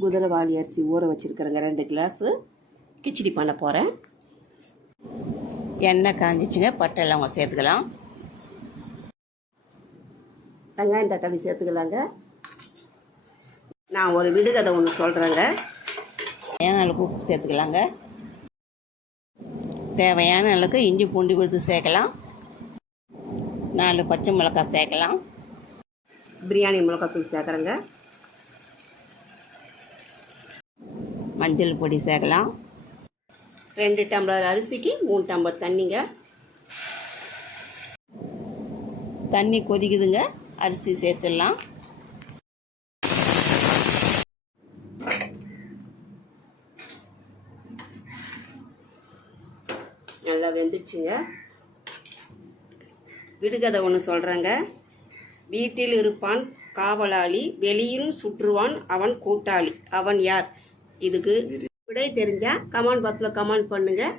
குதிரைவாலி அரிசி ஊற வச்சுருக்கிறேங்க 2 கிளாஸு. கிச்சடி பண்ண போகிறேன். எண்ணெய் காஞ்சிச்சுங்க. பட்டை லவங்கம் சேர்த்துக்கலாம். வெங்காயம் தக்காளி சேர்த்துக்கலாங்க. நான் ஒரு விடுகதை ஒன்று சொல்கிறேங்க. தேவையான அளவுக்கு உப்பு சேர்த்துக்கலாங்க. தேவையான அளவுக்கு இஞ்சி பூண்டு விழுது சேர்க்கலாம். 4 பச்சை மிளகாய் சேர்க்கலாம். பிரியாணி மிளகாத்தூள் சேர்க்குறேங்க. மஞ்சள் பொடி சேர்க்கலாம். 2 டம்ளர் அரிசிக்கு 3 டம்ளர் தண்ணிங்க. தண்ணி கொதிக்குதுங்க. அரிசி சேர்த்துடலாம். நல்லா வெந்துடுச்சுங்க. விடுகதை ஒன்று சொல்கிறேங்க. வீட்டில் இருப்பான் காவலாளி, வெளியில் சுற்றுவான் அவன் கூட்டாளி. அவன் யார்? இதுக்கு விடை தெரிஞ்சால் கமெண்ட் பாக்ஸில் கமெண்ட் பண்ணுங்கள்.